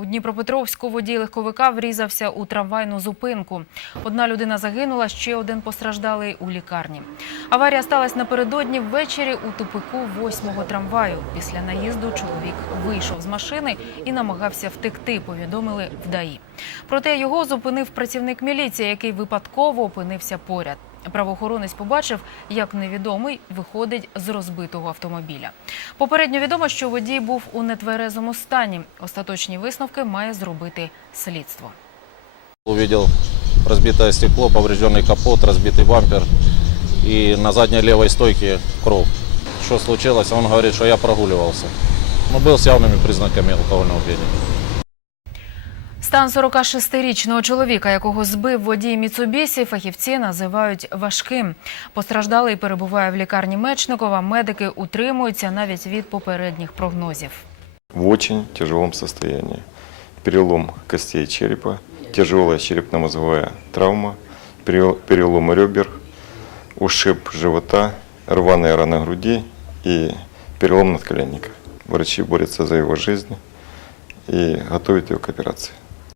У Дніпропетровську водій легковика врізався у трамвайну зупинку. Одна людина загинула, ще один постраждалий у лікарні. Аварія сталася напередодні ввечері у тупику восьмого трамваю. Після наїзду чоловік вийшов з машини і намагався втекти, повідомили в ДАІ. Проте його зупинив працівник міліції, який випадково опинився поряд. Правоохоронець побачив, як невідомий виходить з розбитого автомобіля. Попередньо відомо, що водій був у нетверезому стані. Остаточні висновки має зробити слідство. Увидел разбитое стекло, поврежденный капот, разбитый бампер и на задней левой стойке кровь. Что случилось? Он говорит, что я прогуливался. Но был с явными признаками алкогольного опьянения. Стан 46-річного чоловіка, якого збив водій Міцубісі, фахівці називають важким. Постраждалий перебуває в лікарні Мечникова. Медики утримуються навіть від попередніх прогнозів. в очень тяжелом состоянии. Перелом костей черепа, тяжелая черепно-мозговая травма, перел- переломы ребер, ушиб живота, рваная рана груди и перелом надколенника. Врачи борются за его жизнь и готовят его к операции.